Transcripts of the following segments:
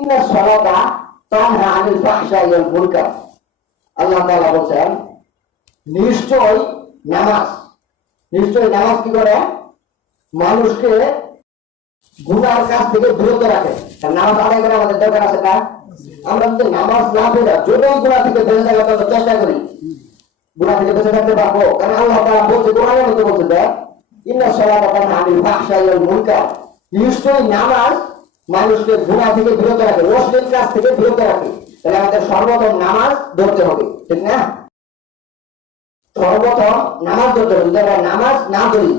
ইন্না সালাতা তানহা আনিল ফাহশাই ওয়াল মুনকার। আল্লাহ তাআলা বলেন নিশ্চয় নামাজ, নিশ্চয় নামাজ কি করে মানুষকে গুনার কাছ থেকে বিরত রাখে। নামাজ আদায় করা আমাদের দরকার আছে না? আমরা যদি নামাজ না পড়ে যতই গুনাহ থেকে বেঁচে থাকার জন্য চেষ্টা করি, গুনাহ থেকে বেঁচে থাকতে পারবো? কারণ আল্লাহ তাআলা বলছে, কোরআনের মধ্যে বলছে যে ইন্না সালাতা তানহা আনিল ফাহশাই ওয়াল মুনকার, নিশ্চয়ই নামাজ মানুষকে গুনাহ থেকে বিরত রাখে, অশ্লীল কাজ থেকে বিরত রাখে। তাহলে আমাদের সর্বপ্রথম নামাজ ধরতে হবে, ঠিক না? সর্বপ্রথম নামাজ ধরতে হবে। যদি আমরা নামাজ না ধরি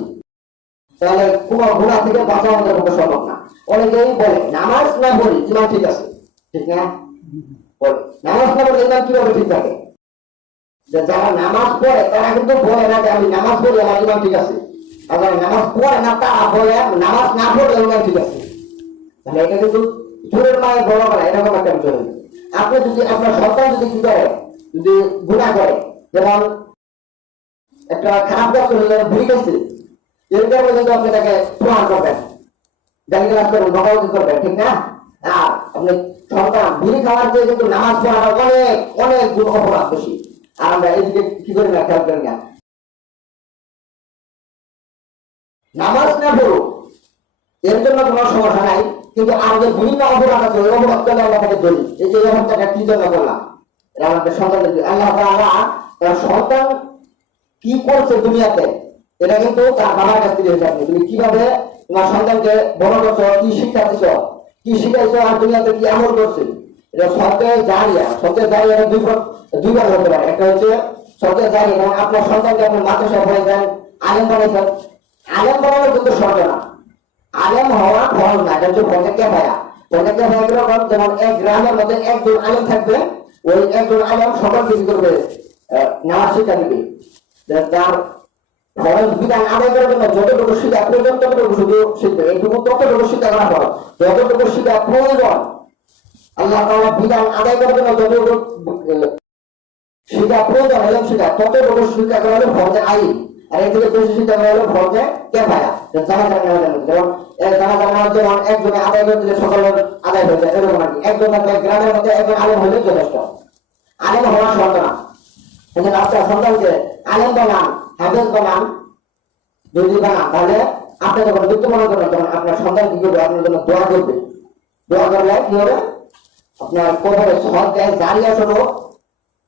তাহলে কোনো গুনাহ থেকে বাঁচা আমাদের পক্ষে সম্ভব না। অনেকেই বলে নামাজ না পড়ি ইমান ঠিক আছে, ঠিক না? বলে নামাজ না পড়লে ইমান কিভাবে ঠিক থাকে? যে যারা নামাজ পড়ে তারা কিন্তু বলে না যে আমি নামাজ পড়ি আমার ইমান ঠিক আছে, আর যারা নামাজ পড়ে না তারা বলে নামাজ না পড়লে ইমান ঠিক আছে। তাহলে এটা কিন্তু চোরের মায়ের বড় করা, এরকম একটা বিষয়। আপনি যদি আপনার সন্তান যদি কি করে, যদি গুনাহ করে, যেমন একটা খারাপ কাজ করে ভুল গেছে, এর কারণে কিন্তু আপনি তাকে প্রমাণ করবেন, গালিগালাজ করবেন, বকাবকি করবেন, ঠিক না? আর আপনি সন্তান বিড়ি খাওয়ার চেয়ে কিন্তু নামাজ পড়াটা অনেক অনেক গুণ অপরাধ বেশি। আর আমরা এদিকে কি করি না, খেয়াল করি না। নামাজ না পড়ো এর জন্য কোনো সমস্যা নাই, কিন্তু আর যে বিভিন্ন অপরাধ আছে ওই অপরাধ করলে আমরা তাকে ধরি। এই যে অপরাধটা কি জন্য করলাম? এটা আমাদের সন্তান, আল্লাহ তাআলা তার সন্তান কি করছে দুনিয়াতে এটা কিন্তু তার বাবার কাছ থেকে হিসাব নেই। তুমি কিভাবে তোমার সন্তানকে বড় করছো, কি শিক্ষা দিচ্ছ, কি শিখাইছো, আর দুনিয়াতে কি আমল করছে, এটা সরকার জারিয়া। সরকার জারিয়া দুইবার হতে পারে। একটা হচ্ছে সরকার জারিয়া, যেমন আপনার সন্তানকে আপনার মাদ্রাসায় পড়াইছেন, আলেম বানাইছেন। আলেম বানানো কিন্তু সহজ না, আলেম হওয়া ফরজ না, এটা হচ্ছে ফরজে কিফায়া। ফরজে কিফায়া কিরকম? যেমন এক গ্রামের মধ্যে একজন আলেম থাকবে, ওই একজন আলেম সকলকে কি করবে? নামাজ শিক্ষা দিবে। তার ফরজ বিধান আদায় করার জন্য যতটুকু শিক্ষা প্রয়োজন ততটুকু শুধু শিখবে, এইটুকু ততটুকু শিক্ষা করা ফরজ। যতটুকু শিক্ষা প্রয়োজন আল্লাহ তাআলা বিধান আদায় করার জন্য যতটুকু শিক্ষা প্রয়োজন এলম শিক্ষা ততটুকু শিক্ষা করা হলো ফরজে আইন। আর এর থেকে বেশি শিক্ষা করা হলো ফরজে কিফায়া। জানাজা নামাজের মধ্যে যেমন জানাজা নামাজ যেমন একজনে আদায় করে দিলে সকলের আদায় হয়ে যায়, এরকম আর কি। একজন গ্রামের মধ্যে একজন আলেম হলে যথেষ্ট। আলেম হওয়া শর্ত না। এজন্য আপনার সন্তানকে আলেম বানান, হাফেজ বানান, যদি বানান তাহলে আপনি যখন মৃত্যুবরণ করবেন তখন আপনার সন্তান কি করবে? আপনার জন্য দোয়া করবে। দোয়া করলে কি হবে? আপনার কবরে সহজ দেয় জারিয়া ছোট,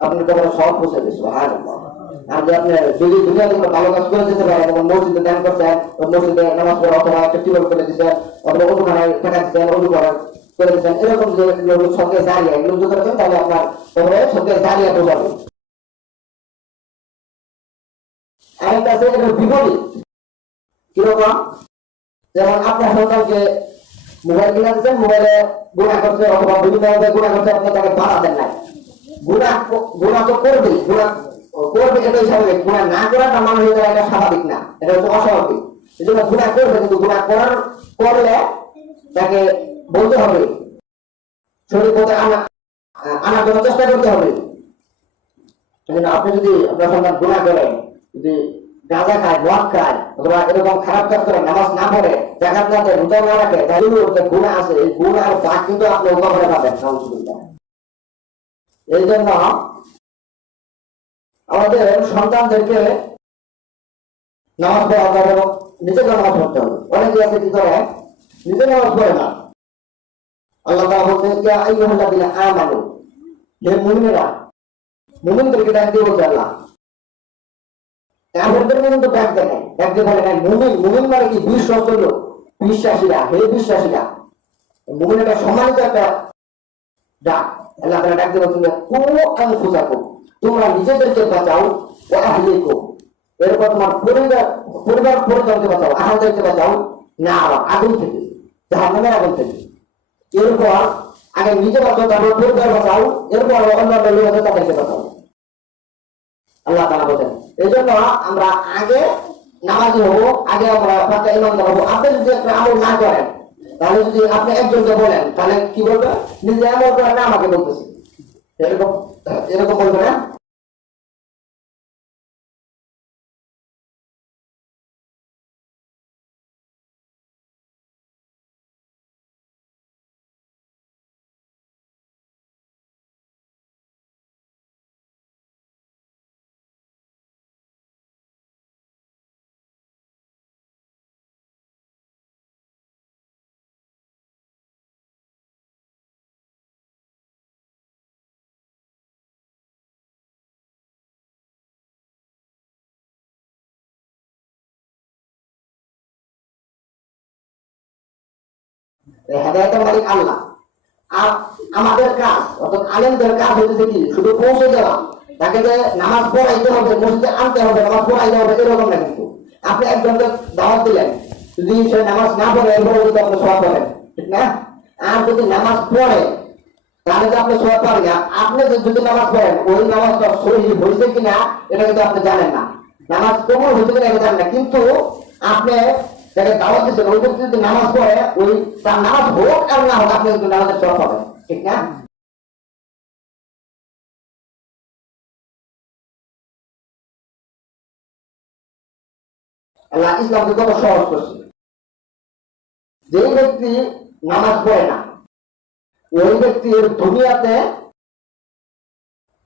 আপনার কবরে সহজ পৌঁছে দিচ্ছে। আর যে আপনি যদি দুনিয়া থেকে ভালো কাজ করে দিতে পারেন, যেমন মসজিদে দান করছেন, মসজিদে নামাজ পড়া অথবা একটা টিউবওয়েল করে দিচ্ছেন, অথবা অজুখানায় টাকা দিচ্ছেন, অজু করার করে দিচ্ছেন, এরকম যে সঙ্গে জারিয়া এগুলো যদি করেছেন তাহলে আপনার কবরে সঙ্গে জারিয়া পৌঁছাবে। আরেকটা আছে এটা বিপরীত। কিরকম? যেমন আপনার সন্তানকে মোবাইল কিনা দিচ্ছেন, মোবাইলে গুনাহ করছে অথবা বিভিন্ন ভাবে গুনাহ করছে, আপনি তাকে বাধা দেন নাই। গুনাহ গুনাহ তো করবেই, গুনাহ করবে, এটাই স্বাভাবিক। গুনাহ না করাটা মানুষের দ্বারা এটা স্বাভাবিক না, এটা হচ্ছে অস্বাভাবিক। এই জন্য গুনাহ করবে, কিন্তু গুনাহ করলে তাকে বলতে হবে, শরীর পথে আনার জন্য চেষ্টা করতে হবে। আপনি যদি আপনার সন্তান গুনাহ করে, যদি গাঁজা খায়, মদ খায়, অথবা এরকম খারাপ কাজ করে, নামাজ না পড়ে, জাকাত না দেয়, রোজা না রাখে, তাহলে গুনাহ আছে, এই গুনাহের দাগ কিন্তু আপনি কবরে পাবেন। এই জন্য আমাদের সন্তানদেরকে নামাজ পড়া হবে এবং নিজেকে নামাজ পড়তে হবে। অনেকে আছে কি করে নিজে নামাজ পড়ে না। আল্লাহ তাআলা বলছেন ইয়া আইয়ুহাল্লাযীনা আমানু, হে মুমিনেরা, মুমিনদেরকে ডাক দিয়ে বলছে আল্লাহ। কাফেরদেরকে কিন্তু ডাক দেয় নাই, ডাক দিয়ে বলে নাই মুমিন। মুমিন মানে কি? বিশ্বাস লোক, বিশ্বাসীরা, হে বিশ্বাসীরা। মুমিন একটা সম্মানিত একটা ডাক। আল্লাহ তাআলা ডাক দিয়ে বলছেন কু আনফুসাকুম, তোমরা নিজেদেরকে বাঁচাও, ওয়া আহলিকুম, এরপর তোমার পরিবার পরিজনকে বাঁচাও, আহলদেরকে বাঁচাও না আগুন থেকে, জাহান্নামের আগুন থেকে। এরপর আগে নিজে বাঁচাও, তারপর পরিবার বাঁচাও, এরপর অন্যান্য লোক আছে তাদেরকে বাঁচাও। আল্লাহ তাআলা বলেন এই জন্য আমরা আগে নামাজি হবো, আগে আমরা পাঁচটা ইমানদার হবো। আপনি যদি একটা আমল না করেন, তাহলে যদি আপনি একজনকে বলেন, তাহলে কি বলবে? নিজে আমল করেন না আমাকে বলতেছে, এরকম এরকম বলবে না। হেদায়েতের মালিক আল্লাহ। আর আমাদের কাজ অর্থাৎ আলেমদের কাজ হচ্ছে কি শুধু পৌঁছে দেওয়া, তাকে যে নামাজ পড়াইতে হবে, মসজিদে আনতে হবে, নামাজ পড়াইতে হবে এরকম না। কিন্তু আপনি একজনকে দাওয়াত দিলেন, যদি সে নামাজ না পড়ে এরপরে যদি আপনি সওয়াব পাবেন, ঠিক না? আর যদি নামাজ পড়ে তাহলে তো আপনি সওয়াব পাবেন না। আপনি যদি নামাজ পড়েন ওই নামাজটা সহি হয়েছে কিনা এটা কিন্তু আপনি জানেন না, নামাজ কবুল হয়েছে কিনা এটা জানেন না। কিন্তু আপনি যাকে দাওয়াত দিচ্ছেন ওই ব্যক্তি যদি নামাজ পড়ে, ওই তার নামাজ হোক আর না হোক আপনি কিন্তু নামাজের সওয়াব পাবেন, ঠিক না? আল্লাহ ইসলামকে কত সহজ করছে। যে ব্যক্তি নামাজ পড়ে না ওই ব্যক্তির দুনিয়াতে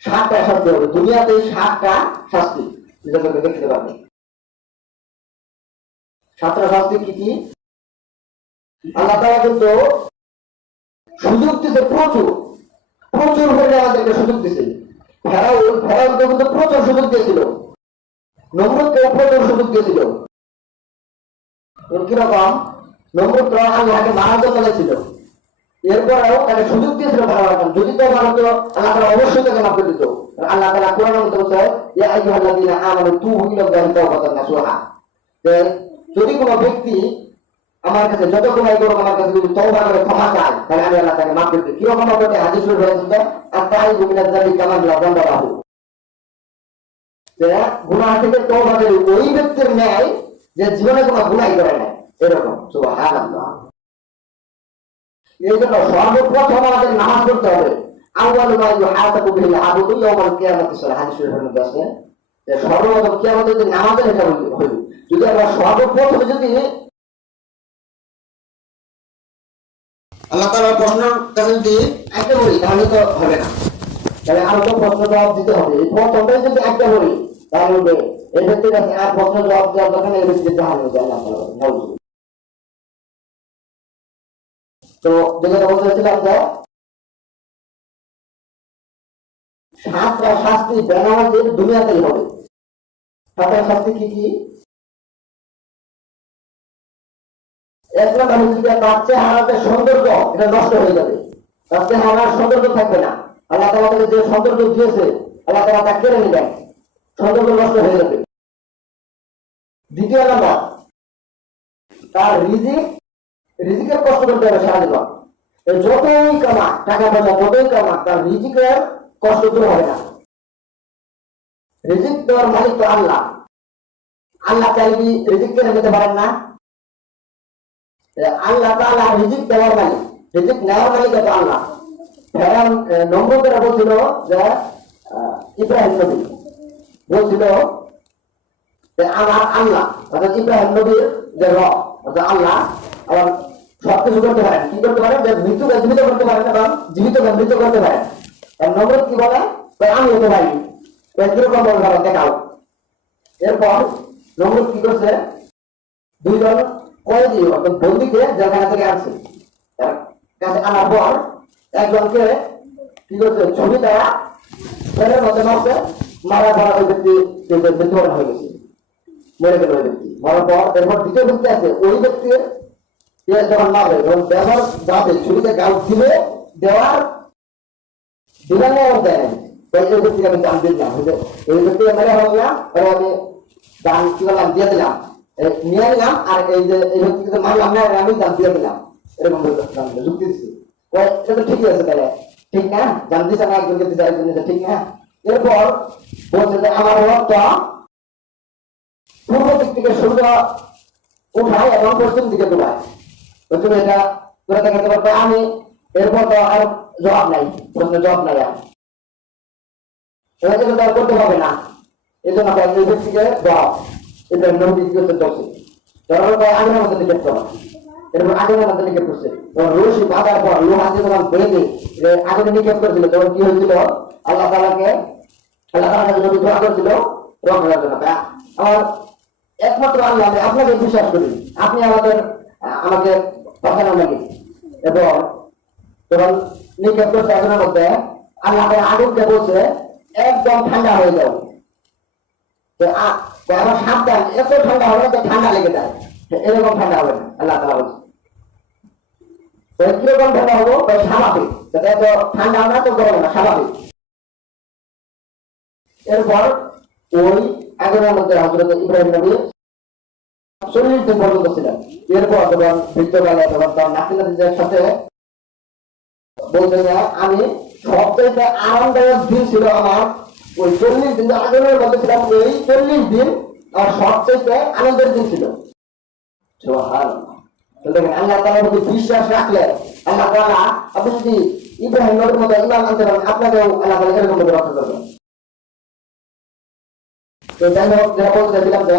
7টা শাস্তি হবে, দুনিয়াতে 7টা শাস্তি যেটা দেখতে পাবেন। 7টা শাস্তি কি কি? আল্লাহ তাআলা কিন্তু সুযোগ দিতে প্রচুর প্রচুর করে আমাদেরকে সুযোগ দিছে। ফেরাউনকে কিন্তু প্রচুর সুযোগ দিয়েছিল, নমরুদকে প্রচুর সুযোগ দিয়েছিল। কিরকম? নমরুদ আল্লাহকে মারার জন্য ছিল, এরপরেও তাকে সুযোগ দিয়েছিল ভালো। যদি তো ভালো তো আল্লাহ তাআলা অবশ্যই তাকে মাফ করে দিত। আল্লাহ তাআলা কোরআনের মধ্যে বলছে ইয়া আইয়ুহাল্লাযীনা আমানু তুবু ইলাল্লাহি তাওবাতান নাসুহা, যে যদি কোনো ব্যক্তি আমার কাছে যত গুনাহ করুক আমার কাছে যদি তওবা করে ক্ষমা চায় তাহলে আমি আল্লাহ তাকে মাফ করে দিই। কিরকম হবে? হাদিস শরীফে রয়েছে আত-তাইবু মিনাজ যামবি কামান লা যামবা লাহু, যে গুনাহ থেকে তওবা করে ওই ব্যক্তির ন্যায় যে জীবনে কোনো গুনাহ করে না, এরকম। সুবহানাল্লাহ। এই জন্য সর্বপ্রথম আমাদের নামাজ পড়তে হবে। আউয়ালু মা ইউহাসাবু বিল আবদু ইয়াওমাল কিয়ামাতি সালাহ, হাদিস শরীফের মধ্যে আছে যে সর্বপ্রথম কিয়ামতের দিন নামাজের এটা হইবে। যদি আমরা সর্বপ্রথম যদি আল্লাহ তাআলার প্রশ্নের কাছে যদি একটা বলি তাহলে তো হবে না, তাহলে আরো তো প্রশ্ন জবাব দিতে হবে। এই প্রথমটাই যদি একটা বলি তাহলে এই ব্যক্তির কাছে আর প্রশ্ন জবাব দেওয়ার দরকার নেই, এই ব্যক্তি জাহান্নামে যায়। আল্লাহ তাআলা তো যেটা বলতে চাচ্ছিলাম যে 7টা শাস্তি বেনামাজির দুনিয়াতেই হবে। 7টা শাস্তি কি কি? এক নম্বর হচ্ছে তার চেহারাতে সৌন্দর্য এটা নষ্ট হয়ে যাবে, তার চেহারার সৌন্দর্য থাকবে না। আল্লাহ তাআলা তাকে যে সৌন্দর্য দিয়েছে আল্লাহ তাআলা তা কেড়ে নেবেন, সৌন্দর্য নষ্ট হয়ে যাবে। দ্বিতীয় নম্বর, তার রিজিকের কষ্ট করতে হবে সারা জীবন। যতই কামা টাকা পয়সা যতই কামা তার রিজিকের কষ্ট দূর হবে না। রিজিক দেওয়ার মালিক তো আল্লাহ, আল্লাহ চাইলে রিজিক কেড়ে নিতে পারেন না? আল্লাহ তাআলা রিজিক দেওয়ার মালিক, রিজিক নেওয়ার মালিক তো আল্লাহ। ফেরাউন নমরুদরা বলছিল যে ইব্রাহিম নবী বলছিল যে আমার আল্লাহ অর্থাৎ ইব্রাহিম নবীর যে রব অর্থাৎ আল্লাহ আমার সবকিছু করতে পারেন। কি করতে পারেন? যে মৃত্যুকে জীবিত করতে পারেন এবং জীবিতকে মৃত করতে পারেন। নমরুদ কি বলে? আমি হতে পারি। কিরকম বলতে দেখাও। এরপর নমরুদ কি করছে? 2 জন কয়েদি অর্থাৎ বন্দীকে জেলখানা থেকে আনছে, তার কাছে আনার পর একজনকে কি করছে? ছুরি দ্বারা পেটের মধ্যে মারছে, মারার পর ওই ব্যক্তি মৃত্যুবরণ হয়ে গেছে, মরে গেল ওই ব্যক্তি। মরার পর এরপর দ্বিতীয় ব্যক্তি আছে, ওই ব্যক্তির যখন মারবে যখন ব্যবহার যাবে ছুরিতে গাল দিলে দেওয়ার বিধানে দেয় এই ব্যক্তিকে আমি দান দিলাম, এই ব্যক্তিকে মেরে হলাম এবং আমি দান কি করলাম দিয়ে দিলাম, নিয়ে নিলাম। আর এই যে এই ব্যক্তিকে মারলাম না আমি দান দিয়ে দিলাম, এরকম যুক্তি দিচ্ছি। এটা তো ঠিকই আছে, তাহলে ঠিক না? জান দিচ্ছে না একজনকে দিতে একজন, ঠিক না? এরপর বলছে যে আমার রক্ত পূর্ব দিক থেকে সূর্য উঠায় এবং পশ্চিম দিকে ডুবায়, তুমি এটা করে দেখাতে পারবে। আমি এরপর তো আর জবাব নাই, প্রশ্নের জবাব নাই, এবার কিন্তু তার করতে হবে না। এই জন্য এই ব্যক্তিকে জবাব এটা নদী করতে চলছে, আগের মধ্যে নিকেট করা। এরপর আগের মধ্যে নিকেট করছে, রশি বাঁধার পর লোহা দিয়ে যখন বেঁধে আগুনে নিক্ষেপ করেছিল তখন কি হয়েছিল? আল্লাহ তাআলাকে নবী দোয়া করেছিল রক্ষার জন্য। আমার একমাত্র আল্লাহ, আমি আপনাকে বিশ্বাস করি, আপনি আমাকে পাঠানো নাকি। এবং তখন নিক্ষেপ করছে আগুনের মধ্যে, আল্লাহ আগুনকে বলছে একদম ঠান্ডা হয়ে যাও। আমার সাবধান, এত ঠান্ডা হবে না ঠান্ডা লেগে যায়, এরকম ঠান্ডা হবে না। আল্লাহ তাআলা বলছে কিরকম ঠান্ডা হবো? স্বাভাবিক, যাতে এত ঠান্ডা না তো গরম না, স্বাভাবিক। এরপর ওই আগুনের মধ্যে হযরত ইব্রাহিম নবী 40 দিন পর্যন্ত ছিলেন। এরপর যখন বৃদ্ধকালে যখন তার নাতি নাতিদের সাথে বলতে যায়, আমি সবচেয়ে আরামদায়ক দিন ছিল আমার ওই 40 দিন আগুনের মধ্যে ছিলাম, এই 40 দিন আমার সবচেয়ে আনন্দের দিন ছিল। সুবহানাল্লাহ। দেখেন, আল্লাহ তাআলার প্রতি বিশ্বাস রাখলে আল্লাহ তাআলা, আপনি যদি ইব্রাহিম নবীর মতো ঈমান আনতে পারেন, আপনাকেও আল্লাহ তাআলা এরকম ভাবে রক্ষা করবেন। তো যাই হোক, যেটা বলতে দিলাম যে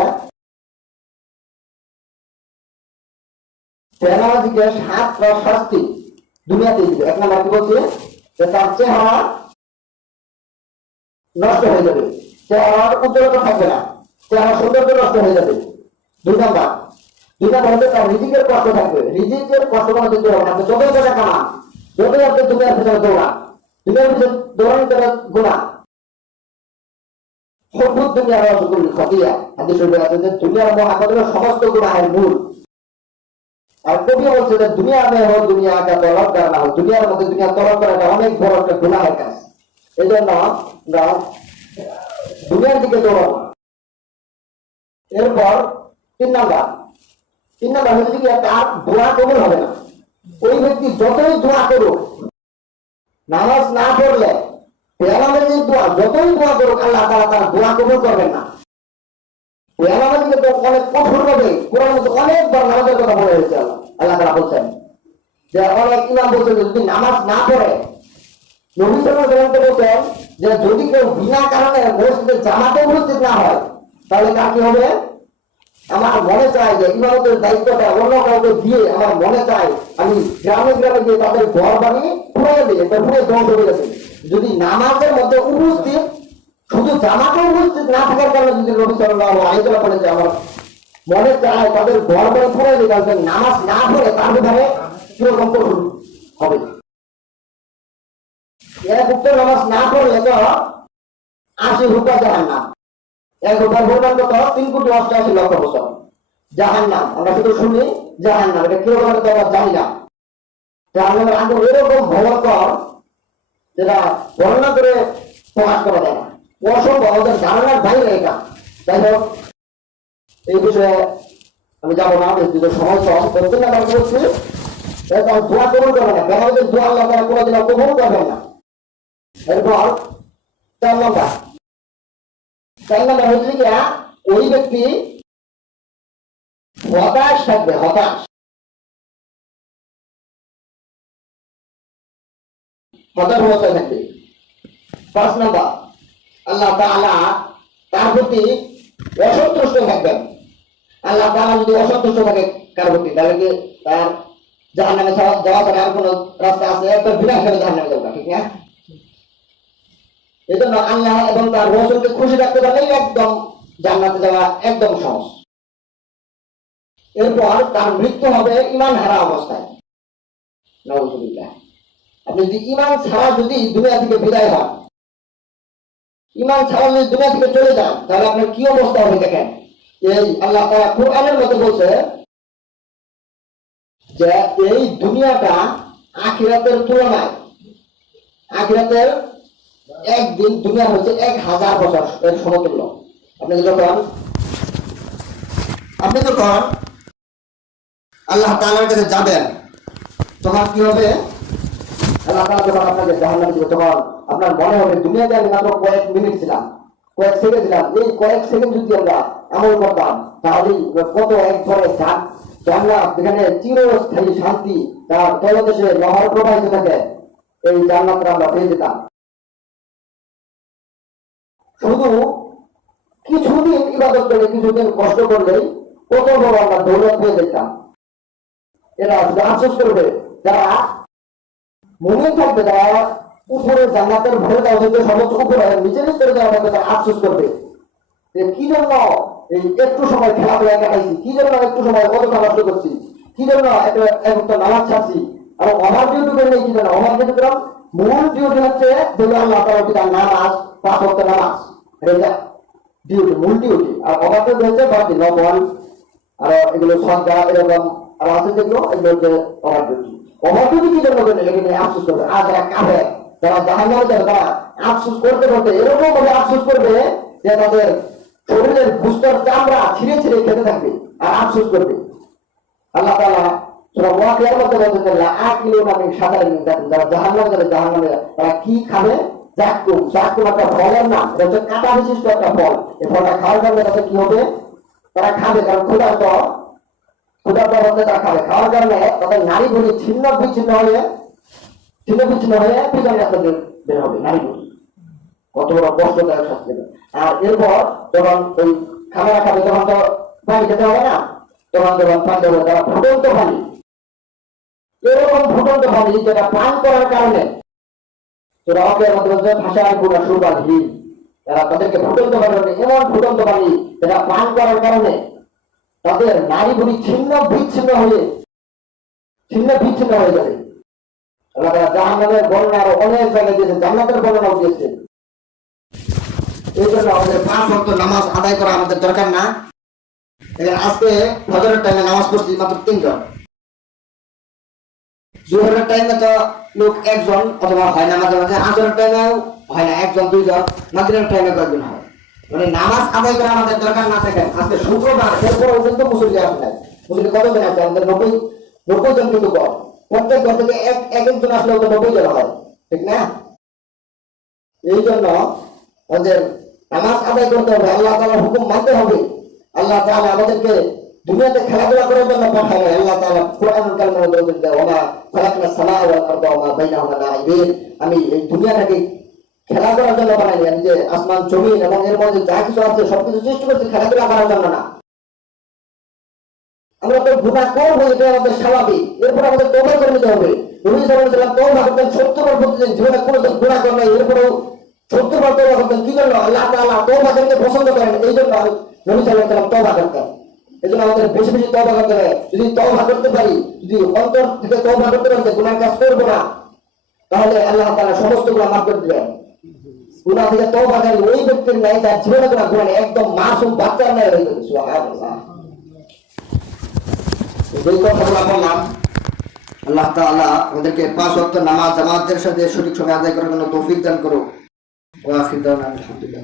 বেনামাজিকে 7টা শাস্তি দুনিয়াতে দিবে। এক নাম্বার কি বলছে, যে তার চেহারা নষ্ট হয়ে যাবে, চেহারার উজ্জ্বলতা থাকবে না, চেহারা সৌন্দর্য নষ্ট হয়ে যাবে। 2 নাম্বার হচ্ছে তার রিজিকের কষ্ট থাকবে, রিজিকের কষ্ট কোনো দিতে হবে না। আপনি যতই টাকা কামান, যতই আপনি দুনিয়ার পিছনে দৌড়ান, দুনিয়ার পিছনে দৌড়ানোর জন্য গুণা সবুজ দুনিয়ার রসগুলি খতিয়া হাদিস শরীফে আছে যে দুনিয়ার মহাকালের সমস্ত গুনাহের মূল। আর কবি বলছে যে দুনিয়া মে হো দুনিয়া কা তলব করা না, দুনিয়ার মধ্যে দুনিয়া তলব করাটা অনেক বড় একটা গুনাহের কাজ। এই জন্য আমরা দুনিয়ার দিকে দৌড়াবো। এরপর 3 নাম্বার হচ্ছে কি, তার দোয়া কবুল হবে না। ওই ব্যক্তি যতই দোয়া করুক, নামাজ না পড়লে বেনামাজির দোয়া যতই দোয়া করুক, আল্লাহ তাআলা তার দোয়া কবুল করবেন না। বেনামাজিকে তো অনেক কঠোর ভাবে কোরআনের মধ্যে অনেকবার নামাজের কথা বলে হয়েছে। আল্লাহ তাআলা বলছেন যে অনেক ইমাম বলছেন যে যদি নামাজ না পড়ে, নবী সাল্লাল্লাহু আলাইহি ওয়াসাল্লাম বলছেন যে যদি কেউ বিনা কারণে মসজিদে জামাতে উপস্থিত না হয়, তাহলে তার কি হবে? আমার মনে চায় যে ইমামতের দায়িত্বটা অন্য কাউকে দিয়ে, আমার মনে চায় আমি গ্রামে গ্রামে গিয়ে তাদের ঘর বানিয়ে পুড়িয়ে দিই, এটা পুড়ে ধ্বংস হয়ে গেছে। যদি নামাজের মধ্যে উপস্থিত, শুধু জামাতে উপস্থিত না থাকার কারণে যদি নবী সাল্লাল্লাহু আলাইহি ওয়াসাল্লাম বলেন যে আমার মনে চায় তাদের ঘর বানিয়ে পুড়িয়ে দিই, তাহলে নামাজ না পড়ে তার ভিতরে কিরকম কঠোর হবে? এক উত্তর নামাজ না পড়লে তো 80 হুকা জাহান্নাম, 1 হুকার পরিমাণ কত? 3,88,00,000 বছর জাহান্নাম। আমরা শুধু শুনি জাহান্নাম, এটা কিরকম তো আমরা জানি না। জাহান্নামের আগুন এরকম ভয়ঙ্কর যেটা বর্ণনা করে প্রকাশ করা যায় না, অসম্ভব, আমাদের ধারণার বাইরে এটা। যাই হোক, এই বিষয়ে আমি যাবো না, ব্যক্তিগত সময় কম। প্রথমে আমরা বলছি দোয়া কবুল করবে না, বেনামাজির দোয়া আল্লাহ তাআলা কোনোদিন কবুল করবেন না। এরপর 4 নাম্বার হচ্ছে কি, ওই ব্যক্তি হতাশ থাকবে, হতাশ। 5 নাম্বার, আল্লাহ তাআলা তার প্রতি অসন্তুষ্ট থাকবেন। আল্লাহ তাআলা যদি অসন্তুষ্ট থাকে কার প্রতি, তাহলে কি তার জাহান্নামে যাওয়া ছাড়া আর কোনো রাস্তা আছে? একটা বিনাশ করে জাহান্নামে যাওয়া, ঠিক না? এই জন্য আল্লাহ এবং তার রাসূলকে খুশি রাখতে পারলে একদম জান্নাতে যাওয়া একদম সহজ। এরপর তার মৃত্যু হবে ঈমান হারা অবস্থায়, নাউযুবিল্লাহ। আপনি যদি ঈমান ছাড়া যদি দুনিয়া থেকে বিদায় হন, ঈমান ছাড়া যদি দুনিয়া থেকে চলে যান, তাহলে আপনার কি অবস্থা হবে দেখেন। এই আল্লাহ তাআলা কোরআনের মধ্যে বলছে যে এই দুনিয়াটা আখিরাতের তুলনায়, আখিরাতের একদিন দুনিয়া হচ্ছে 1000 বছর এর সমতুল্য। আপনি যখন আল্লাহ তাআলার কাছে যাবেন, তখন কি হবে? আল্লাহ তাআলা যখন আপনাকে জাহান্নামে দিবে, তখন আপনার মনে হবে দুনিয়াতে আমি মাত্র কয়েক মিনিট ছিলাম, কয়েক সেকেন্ড ছিলাম। এই কয়েক সেকেন্ড যদি আমরা আমল করতাম, তাহলে কত এক ঘরে জান্নাত, যেখানে চিরস্থায়ী শান্তি, তার তলদেশে নহর প্রবাহিত থাকে, এই জান্নাতটা আমরা পেয়ে যেতাম। শুধু কিছুদিন ইবাদত করে, কিছুদিন কষ্ট করলেই কত বড় আমরা দৌলত পেয়ে যেতাম। এরা আফসোস করবে যারা মুমিন থাকবে, যারা উপরে জান্নাতের ভরে দেওয়া হচ্ছে সর্বোচ্চ উপরে, নিচে নিচে যাওয়া থাকবে, তারা আফসোস করবে কি জন্য এই একটু সময় খেলাধুলায় কাটাইছি, কি জন্য একটু সময় অযথা নষ্ট করছি, কি জন্য একটা নামাজ ছাড়ছি। আর আমার ডিউটি করে নেই, কি জন্য আমার ডিউটি করলাম? মূল ডিউটি হচ্ছে যেগুলো আল্লাহ তাআলার পিতার নামাজ, 5 ওয়াক্ত নামাজ, এটা ডিউটি, মূল ডিউটি। আর অবাধ হচ্ছে বাকি নফল, আর এগুলো সদকা, এরকম আর আছে যেগুলো, এগুলো হচ্ছে অবাধ ডিউটি। অবশ্যই কি জন্য করবে এটা নিয়ে আফসোস করবে। আর যারা কাঁদে, যারা জাহান্নামে যাবে, তারা আফসোস করতে করতে এরকম ভাবে আফসোস করবে যে তাদের শরীরের বুস্তর চামড়া ছিঁড়ে ছিঁড়ে খেতে থাকবে আর আফসোস করবে। আল্লাহ তাআলা সূরা ওয়াকিয়ার মধ্যে বলতেছেন লা আকিলুনা মিন শাজারিন যারা জাহান্নামে যাবে, জাহান্নামে তারা কি খাবে? জাক্কুম। জাক্কুম একটা ফলের নাম, এটা হচ্ছে কাঁটা বিশিষ্ট একটা ফল। এই ফলটা খাওয়ার কারণে তাদের কি হবে? তারা খাবে, কারণ ক্ষুধার্ত হতে তারা খাবে। খাওয়ার কারণে তাদের নাড়িভুঁড়ি ছিন্ন বিচ্ছিন্ন হয়ে পিছনে রাস্তা বের হবে নাড়িভুঁড়ি। কত বড় কষ্টদায়ক শাস্তি। আর এরপর যখন ওই খাবারা খাবে তখন তো পানি খেতে হবে না, তখন পানি হবে তারা ফুটন্ত পানি, এরকম ফুটন্ত পানি যেটা পান করার কারণে তোরা অকের মধ্যে ভাষার গুণা সুরবাদ হীন, তারা তাদেরকে ফুটন্ত পানি, এমন ফুটন্ত পানি যেটা পান করার কারণে তাদের নাড়িভুঁড়ি ছিন্ন বিচ্ছিন্ন হয়ে যাবে। আল্লাহ তাআলা জাহান্নামের বর্ণনা আরো অনেক জায়গায় দিয়েছেন, জান্নাতের বর্ণনাও দিয়েছেন। এই জন্য আমাদের 5 ওয়াক্ত নামাজ আদায় করা আমাদের দরকার না। আজকে ফজরের টাইমে নামাজ পড়ছি মাত্র 3 জন, জোহরের টাইমে তো লোক 1 জন অথবা হয় না, মাঝে মাঝে আসরের টাইমেও হয় না 1 জন 2 জন, মাগরিবের টাইমে কয়েকজন হয়। মানে নামাজ আদায় করা আমাদের দরকার না থাকে। আজকে শুক্রবার, এরপরেও কিন্তু মুসল্লি আসে নাই। মুসল্লি কতজন আছে? আমাদের 90 জন কিন্তু কম। প্রত্যেক ঘর থেকে একজন আসলে 90 জন হয়, ঠিক না? এই জন্য আমাদের নামাজ আদায় করতে হবে, আল্লাহ তাআলার হুকুম মানতে হবে। আল্লাহ তাআলা আমাদেরকে দুনিয়াতে খেলাধুলা করার জন্য পাঠায় নাই। আল্লাহ তাআলা কোরআনুল কারীমের মধ্যে বলেছেন ওয়া খালাকনাস সামাওয়া ওয়াল আরদা ওয়া মা বাইনাহুমা লাঈবিন, আমি এই দুনিয়াটাকে খেলা করার জন্য বানাইনি। আমি যে আসমান জমিন এবং এর মধ্যে যা কিছু আছে সবকিছু সৃষ্টি করছি খেলাধুলা করার জন্য না। আমরা তো গুনাহ করবো, এটা আমাদের স্বাভাবিক। এরপর আমাদের তওবা করে নিতে হবে। নবী সাল্লাল্লাহু আলাইহি ওয়াসাল্লাম তওবা করতেন 70 বার, প্রতিদিন জীবনে কোনোদিন গুনাহ করেন নাই, এরপরেও 70 বার তওবা করতেন। কি জন্য? আল্লাহ তাআলা তওবাকে পছন্দ করেন, এই জন্য নবী সাল্লাল্লাহু আলাইহি ওয়াসাল্লাম তওবা করতেন। এই জন্য আমাদের বেশি বেশি তওবা করতে হবে। যদি তওবা করতে পারি, যদি অন্তর থেকে তওবা করতে পারি যে গুনাহ কাজ করবো না, তাহলে আল্লাহ তাআলা সমস্ত গুনাহ মাফ করে দিবেন। গুনাহ থেকে তওবাকারী ওই ব্যক্তির ন্যায় যার জীবনে কোনো গুনাহ নেই, একদম মাসুম বাচ্চার ন্যায় হয়ে যাবে। সুবহানাল্লাহ। এই কথাগুলো বললাম। আল্লাহ তাআলা আমাদেরকে 5 ওয়াক্ত নামাজ জামাতের সাথে সঠিক সময় আদায় করার জন্য তৌফিক দান করুন। ওয়া আখিরু দাওয়ানা আলহামদুলিল্লাহ।